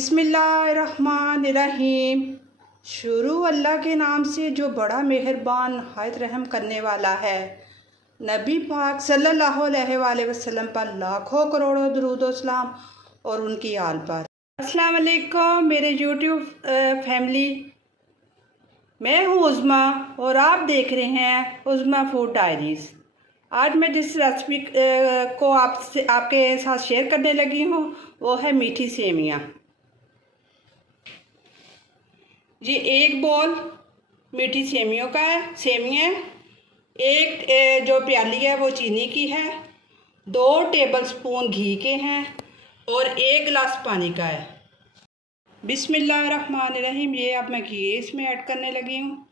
बिस्मिल्लाहिर्रहमानिर्रहीम। शुरू अल्लाह के नाम से जो बड़ा मेहरबान नहायत रहम करने वाला है। नबी पाक सल्लल्लाहु अलैहि वसल्लम पर लाखों करोड़ों दुरूद और सलाम और उनकी आल पर। अस्सलाम वालेकुम मेरे यूट्यूब फैमिली, मैं हूँ उज़्मा और आप देख रहे हैं उज़्मा फूड डायरीज़। आज मैं जिस रेसिपी को आपके साथ शेयर करने लगी हूँ वो है मीठी सेमियाँ। ये एक बॉल मीठी सेमियों का है, सेमियाँ। एक जो प्याली है वो चीनी की है, 2 टेबलस्पून घी के हैं और 1 गिलास पानी का है। बिस्मिल्लाहिर्रहमानिर्रहीम। ये अब मैं घी इसमें ऐड करने लगी हूँ।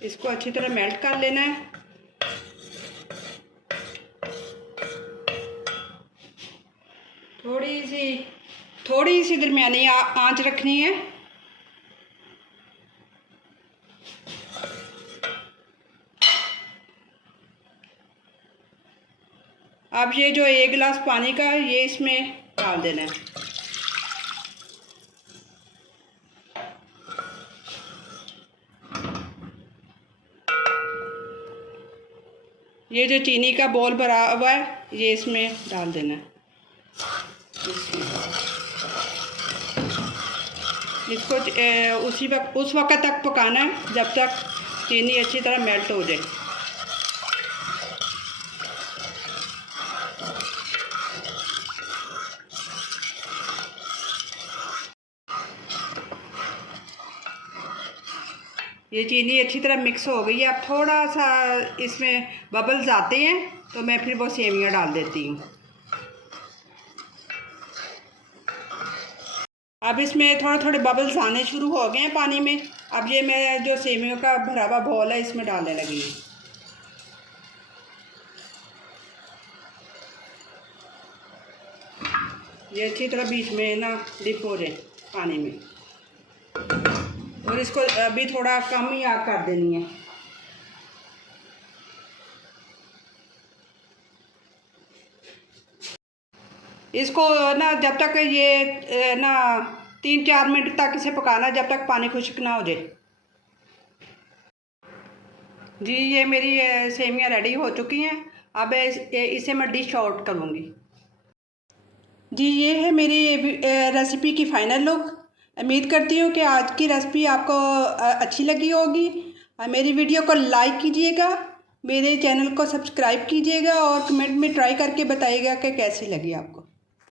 इसको अच्छी तरह मेल्ट कर लेना है। थोड़ी सी दरमियानी आंच रखनी है। अब ये जो 1 गिलास पानी का है ये इसमें डाल देना है। ये जो चीनी का बॉल भरा हुआ है ये इसमें डाल देना है। इसको उस वक्त तक पकाना है जब तक चीनी अच्छी तरह मेल्ट हो जाए। ये चीनी अच्छी तरह मिक्स हो गई है। अब थोड़ा सा इसमें बबल्स आते हैं तो मैं फिर वो सेमियाँ डाल देती हूँ। अब इसमें थोड़े बबल्स आने शुरू हो गए हैं पानी में। अब ये मैं जो सेमियों का भरा हुआ बॉल है इसमें डालने लगी हूँ। ये अच्छी तरह बीच में ना डिप हो जाए पानी में और इसको अभी थोड़ा कम ही आग कर देनी है। इसको ना जब तक ये ना 3-4 मिनट तक इसे पकाना, जब तक पानी खुश्क ना हो जाए। जी ये मेरी सेमियाँ रेडी हो चुकी हैं। अब इसे मैं डिश आउट करूँगी। जी ये है मेरी रेसिपी की फ़ाइनल लुक। उम्मीद करती हूँ कि आज की रेसिपी आपको अच्छी लगी होगी। मेरी वीडियो को लाइक कीजिएगा, मेरे चैनल को सब्सक्राइब कीजिएगा और कमेंट में ट्राई करके बताइएगा कि कैसी लगी आपको।